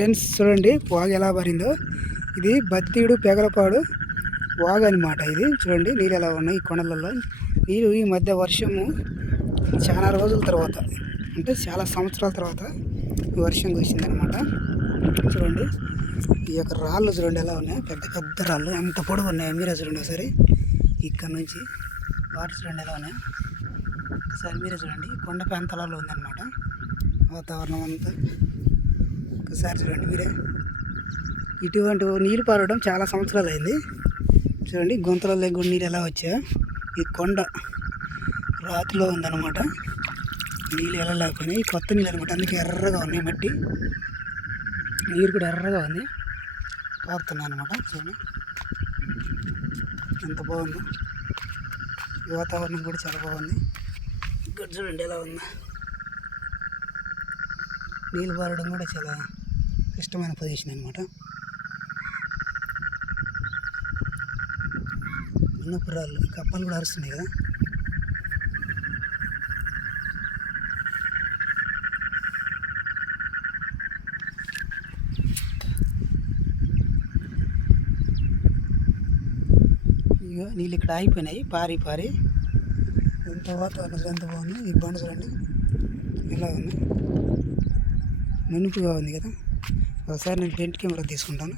Friends చూడండి వాగ ఎలా పారిందో ఇది బత్తీడు పెగలపాడు వాగ అనమాట ఇది. చూడండి నీళ్ళు ఎలా ఉన్నాయి ఈ కొండలలో. నీరు ఈ మధ్య వర్షము చాలా రోజుల తర్వాత అంటే చాలా సంవత్సరాల తర్వాత ఈ వర్షం కురిసిందనమాట చూడండి ఈ యొక్క రాళ్ళు చూడండి ఎలా ఉన్నాయి. పెద్ద పెద్ద రాళ్ళు ఎంత పొడవు ఉన్నాయి మీరే చూడండి ఒకసారి. ఇక్కడ నుంచి వాటర్ చూడండి ఎలా ఉన్నాయి. ఒకసారి మీరే చూడండి కొండ ప్రాంతాలలో ఉందన్నమాట. వాతావరణం అంతా. ఒకసారి చూడండి మీరే. ఇటువంటి నీరు పారడం చాలా సంవత్సరాలు అయింది చూడండి గుంతలలో కూడా నీరు ఎలా వచ్చా? ఈ కొండ రాతిలో ఉందన్నమాట. నీళ్ళు ఎలా లేకపోయినాయి కొత్త నీళ్ళు అనమాట అందుకే ఎర్రగా ఉన్నాయి మట్టి. నీరు కూడా ఎర్రగా ఉంది. పారుతున్నాయి అనమాట చూడండి. ఎంత బాగుందో. ఈ వాతావరణం కూడా చాలా బాగుంది. ఇక్కడ చూడండి ఎలా ఉందో. నీళ్ళు పారడం కూడా చాలా ఇష్టమైన పొజిషన్ అనమాట. ఉన్నపురాలు కప్పలు కూడా అరుస్తున్నాయి కదా. ఇక నీళ్ళు ఇక్కడ ఆగిపోయినాయి పారి పారి. ఎంత వాతావరణం ఎంత బాగుంది? ఈ బండ చూడండి ఎలా ఉంది? నునుపుగా ఉంది కదా. సార్ నేను ఫ్రంట్ కెమెరా తీసుకుంటాను.